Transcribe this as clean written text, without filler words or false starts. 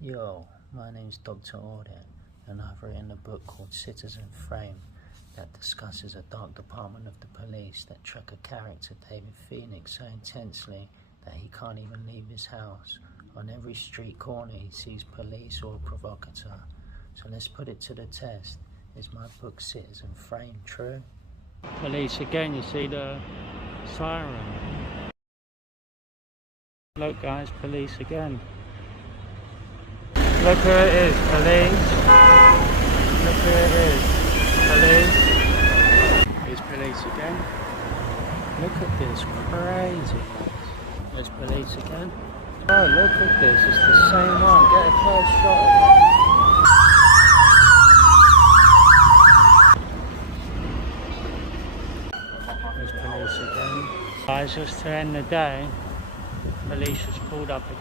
Yo, my name's Dr. Audit, and I've written a book called Citizen Frame that discusses a dark department of the police that track a character, David Phoenix, so intensely that he can't even leave his house. On every street corner he sees police or a provocateur. So let's put it to the test. Is my book Citizen Frame true? Police again, you see the siren. Look guys, police again. Look who it is, police. Look who it is, police. Here's police again. Look at this, crazy. There's police again. Oh, look at this, it's the same one. Get a close shot of it. There's police again. Guys, just to end the day, police just pulled up again.